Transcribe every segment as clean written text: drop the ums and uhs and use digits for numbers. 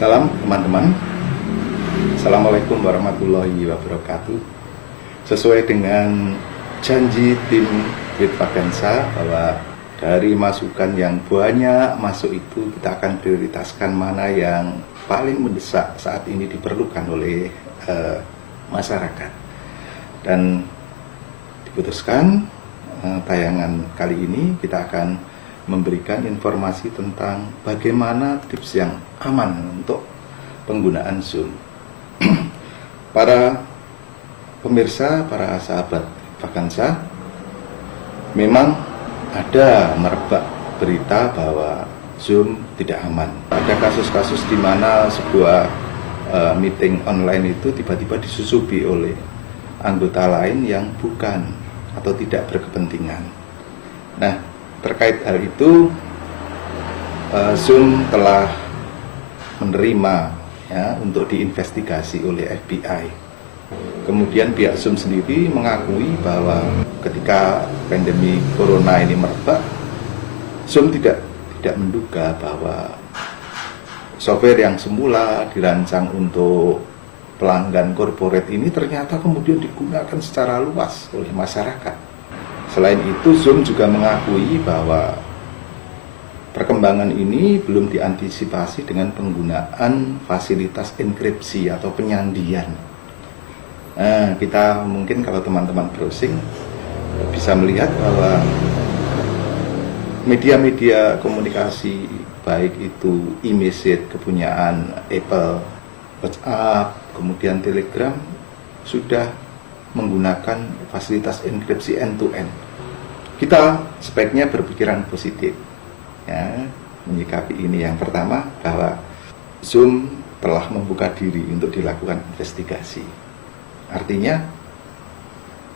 Salam teman-teman. Assalamualaikum warahmatullahi wabarakatuh. Sesuai dengan janji tim Witwagansa bahwa dari masukan yang banyak masuk itu kita akan prioritaskan mana yang paling mendesak saat ini diperlukan oleh masyarakat. Dan diputuskan tayangan kali ini kita akan memberikan informasi tentang bagaimana tips yang aman untuk penggunaan Zoom. Para pemirsa, para sahabat Witwagansa, memang ada merebak berita bahwa Zoom tidak aman. Ada kasus-kasus di mana sebuah meeting online itu tiba-tiba disusupi oleh anggota lain yang bukan atau tidak berkepentingan. Nah, terkait hal itu, Zoom telah menerima untuk diinvestigasi oleh FBI. Kemudian pihak Zoom sendiri mengakui bahwa ketika pandemi corona ini merebak, Zoom tidak menduga bahwa software yang semula dirancang untuk pelanggan korporat ini ternyata kemudian digunakan secara luas oleh masyarakat. Selain itu, Zoom juga mengakui bahwa perkembangan ini belum diantisipasi dengan penggunaan fasilitas enkripsi atau penyandian. Nah, kita mungkin kalau teman-teman browsing bisa melihat bahwa media-media komunikasi baik itu e-message kepunyaan Apple, WhatsApp, kemudian Telegram sudah menggunakan fasilitas enkripsi end-to-end. Kita sebaiknya berpikiran positif, menyikapi ini. Yang pertama, bahwa Zoom telah membuka diri untuk dilakukan investigasi. Artinya,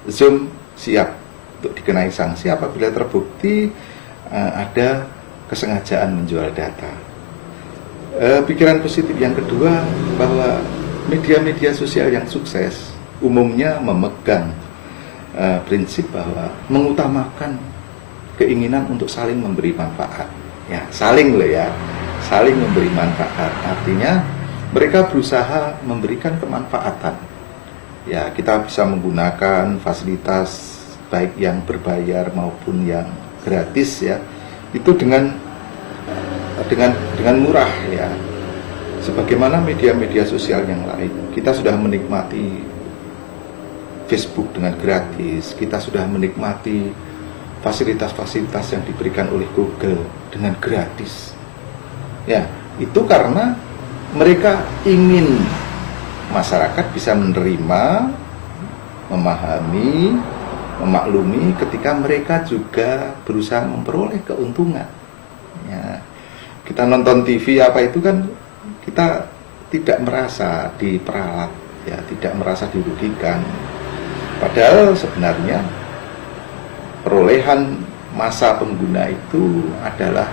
Zoom siap untuk dikenai sanksi apabila terbukti ada kesengajaan menjual data. Pikiran positif yang kedua, bahwa media-media sosial yang sukses umumnya memegang prinsip bahwa mengutamakan keinginan untuk saling memberi manfaat. Saling memberi manfaat. Artinya mereka berusaha memberikan kemanfaatan. Kita bisa menggunakan fasilitas baik yang berbayar maupun yang gratis itu dengan murah Sebagaimana media-media sosial yang lain, kita sudah menikmati Facebook dengan gratis, kita sudah menikmati fasilitas-fasilitas yang diberikan oleh Google dengan gratis. Itu karena mereka ingin masyarakat bisa menerima, memahami, memaklumi ketika mereka juga berusaha memperoleh keuntungan. Kita nonton TV apa itu kan kita tidak merasa diperalat, tidak merasa dirugikan. Padahal sebenarnya perolehan masa pengguna itu adalah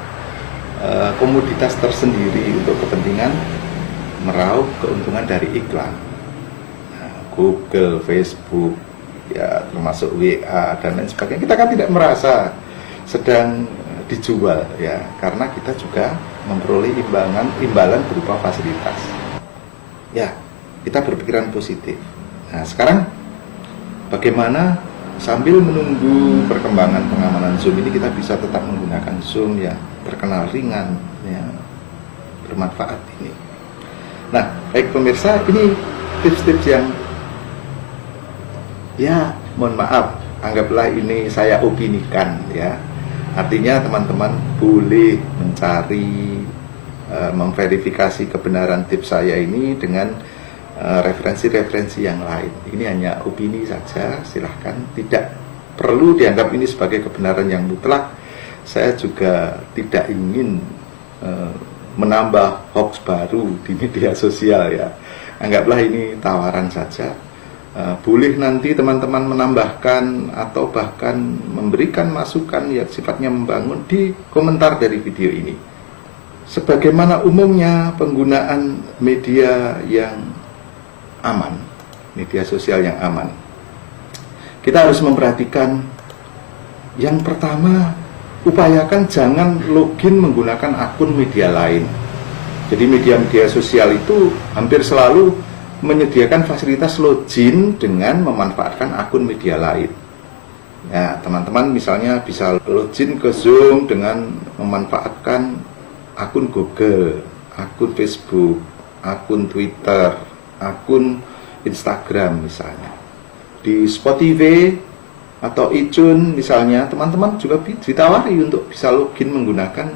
komoditas tersendiri untuk kepentingan meraup keuntungan dari iklan. Google, Facebook, termasuk WA dan lain sebagainya. Kita kan tidak merasa sedang dijual karena kita juga memperoleh imbalan berupa fasilitas. Kita berpikiran positif. Nah, sekarang bagaimana sambil menunggu perkembangan pengamanan Zoom ini kita bisa tetap menggunakan Zoom yang terkenal ringan, bermanfaat ini. Nah, baik pemirsa, ini tips-tips yang mohon maaf, anggaplah ini saya opinikan Artinya teman-teman boleh mencari, memverifikasi kebenaran tips saya ini dengan referensi-referensi yang lain. Ini hanya opini saja, silahkan. Tidak perlu dianggap ini sebagai kebenaran yang mutlak. Saya juga tidak ingin menambah hoax baru di media sosial Anggaplah ini tawaran saja. Boleh nanti teman-teman menambahkan atau bahkan memberikan masukan yang sifatnya membangun di komentar dari video ini. Sebagaimana umumnya penggunaan media yang aman, media sosial yang aman, kita harus memperhatikan yang pertama, upayakan jangan login menggunakan akun media lain. Jadi media-media sosial itu hampir selalu menyediakan fasilitas login dengan memanfaatkan akun media lain. Ya, teman-teman misalnya bisa login ke Zoom dengan memanfaatkan akun Google, akun Facebook, akun Twitter, akun Instagram misalnya. Di Spotify atau iTunes misalnya, teman-teman juga ditawari untuk bisa login menggunakan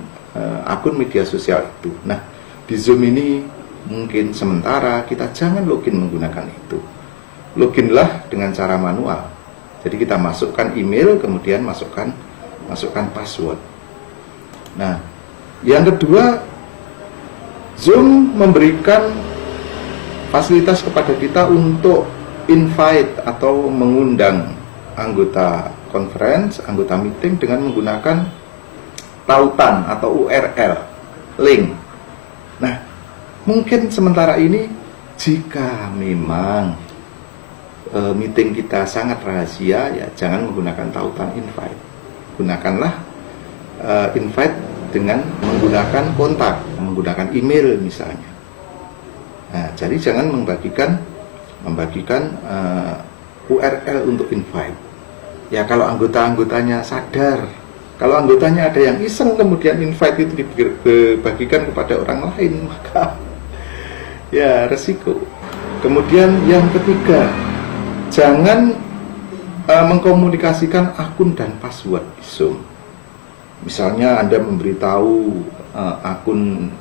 akun media sosial itu. Nah, di Zoom ini mungkin sementara kita jangan login menggunakan itu. Loginlah dengan cara manual. Jadi kita masukkan email, kemudian masukkan password. Nah, yang kedua, Zoom memberikan fasilitas kepada kita untuk invite atau mengundang anggota conference, anggota meeting dengan menggunakan tautan atau URL, link. Nah, mungkin sementara ini jika memang meeting kita sangat rahasia, ya jangan menggunakan tautan invite. Gunakanlah invite dengan menggunakan kontak, menggunakan email misalnya. Nah, jadi jangan membagikan URL untuk invite. Ya kalau anggotanya sadar, kalau anggotanya ada yang iseng kemudian invite itu dibagikan kepada orang lain, maka ya resiko. Kemudian yang ketiga, jangan mengkomunikasikan akun dan password di Zoom. Misalnya Anda memberitahu akun,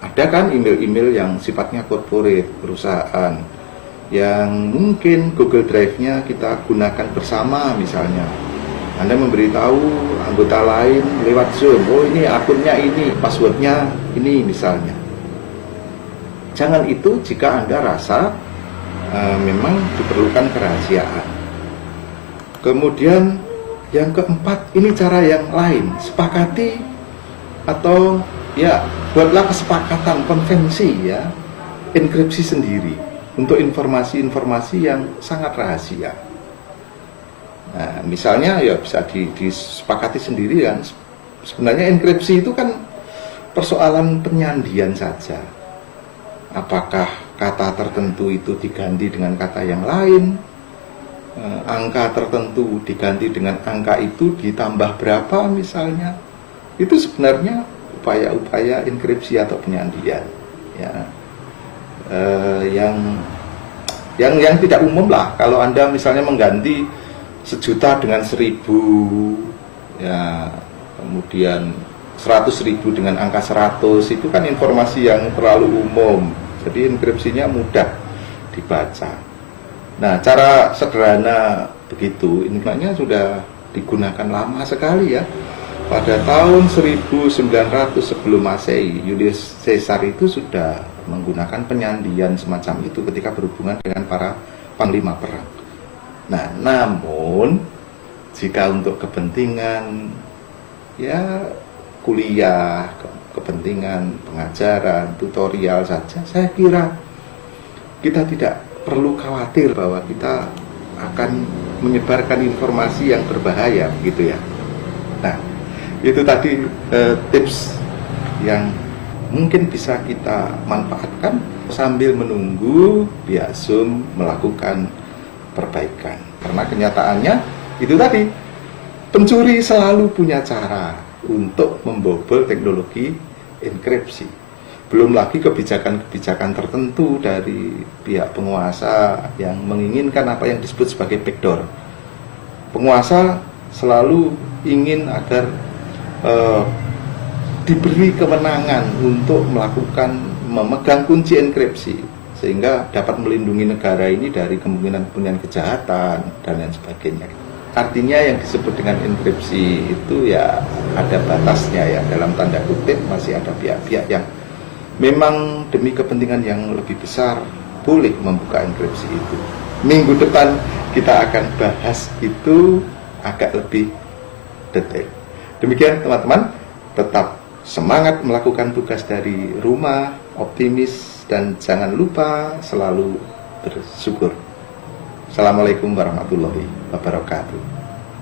ada kan email-email yang sifatnya corporate, perusahaan, yang mungkin Google Drive-nya kita gunakan bersama misalnya. Anda memberitahu anggota lain lewat Zoom, oh ini akunnya ini, passwordnya ini misalnya. Jangan itu jika Anda rasa memang diperlukan kerahasiaan. Kemudian yang keempat, ini cara yang lain. Sepakati atau ya buatlah kesepakatan konvensi ya, enkripsi sendiri untuk informasi-informasi yang sangat rahasia. Nah, misalnya ya bisa disepakati sendiri kan. Sebenarnya enkripsi itu kan persoalan penyandian saja. Apakah kata tertentu itu diganti dengan kata yang lain, angka tertentu diganti dengan angka itu ditambah berapa misalnya, itu sebenarnya upaya-upaya enkripsi atau penyandian ya. Yang tidak umum lah. Kalau Anda misalnya mengganti 1.000.000 dengan 1.000 ya, kemudian 100.000 dengan angka 100, itu kan informasi yang terlalu umum. Jadi enkripsinya mudah dibaca. Nah, cara sederhana begitu, ini sudah digunakan lama sekali ya. Pada tahun 1900 sebelum Masehi, Julius Caesar itu sudah menggunakan penyandian semacam itu ketika berhubungan dengan para panglima perang. Nah, namun jika untuk kepentingan ya kuliah, kepentingan pengajaran, tutorial saja, saya kira kita tidak perlu khawatir bahwa kita akan menyebarkan informasi yang berbahaya, gitu ya. Nah, itu tadi tips yang mungkin bisa kita manfaatkan sambil menunggu pihak Zoom melakukan perbaikan. Karena kenyataannya itu tadi, pencuri selalu punya cara untuk membobol teknologi enkripsi. Belum lagi kebijakan-kebijakan tertentu dari pihak penguasa yang menginginkan apa yang disebut sebagai backdoor. Penguasa selalu ingin agar diberi kewenangan untuk memegang kunci enkripsi sehingga dapat melindungi negara ini dari kemungkinan kejahatan dan lain sebagainya. Artinya yang disebut dengan enkripsi itu ya ada batasnya ya, dalam tanda kutip masih ada pihak-pihak yang memang demi kepentingan yang lebih besar boleh membuka enkripsi itu. Minggu depan kita akan bahas itu agak lebih detail. Demikian teman-teman, tetap semangat melakukan tugas dari rumah, optimis, dan jangan lupa selalu bersyukur. Assalamualaikum warahmatullahi wabarakatuh.